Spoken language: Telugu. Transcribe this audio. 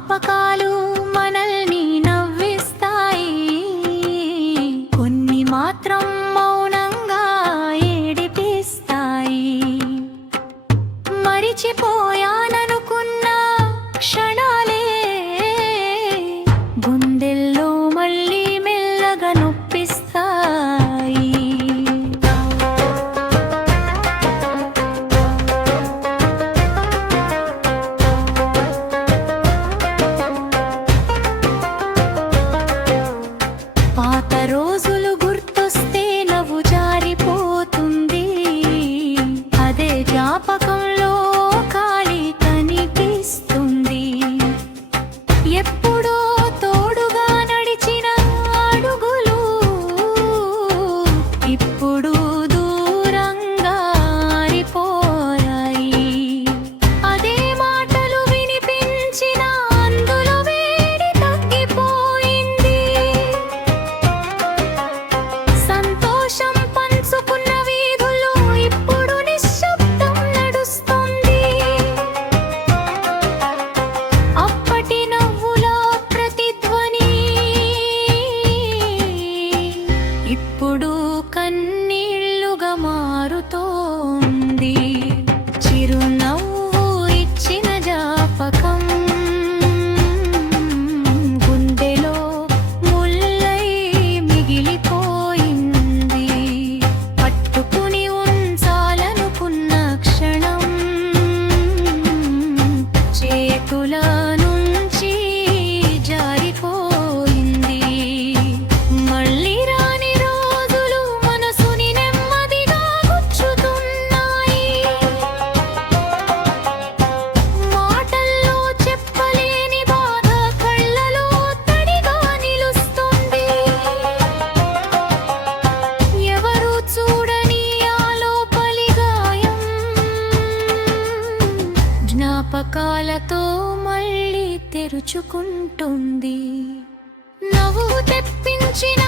జ్ఞాపకాలు మనల్ని నవ్విస్తాయి, కొన్ని మాత్రం మౌనంగా ఏడిపిస్తాయి. మరిచిపోయాననుకున్న క్షణాలే గుండెల్లో మళ్ళీ మెల్లగా నొప్పిస్తాయి. పాత రోజులు గుర్తొస్తే నవ్వు జారిపోతుంది, అదే జ్ఞాపకంలో ఖాళీ కనిపిస్తుంది. ఎప్పుడో తోడుగా నడిచిన అడుగులు ఇప్పుడు దూరంగా ఆరిపోయాయి. అదే మాటలు వినిపించిన అందులో వేడి తగ్గిపోయింది. సంతోషం పంచుకున్న వీధుల్లో ఇప్పుడు నిశ్శబ్దం నడుస్తుంది. అప్పటి నవ్వుల ప్రతిధ్వని ఇప్పుడు కన్నీళ్లుగా మారుతోంది. చిరునవ్వు ఇచ్చిన జ్ఞాపకం గుండెలో ముల్లై మిగిలిపోయింది. పట్టుకుని ఉంచాలనుకున్న క్షణం చేతుల నుంచి జారిపోయింది. మళ్ళీ రాని రోజులు మనసుని నెమ్మదిగా గుచ్చుతున్నాయి. మాటల్లో చెప్పలేని బాధ కళ్ళలో తడిగా నిలుస్తుంది. ఎవరు చూడని ఆ లోపలి గాయం జ్ఞాపకాలతో మళ్ళీ తెరుచుకుంటుంది. నవ్వు తెప్పించిన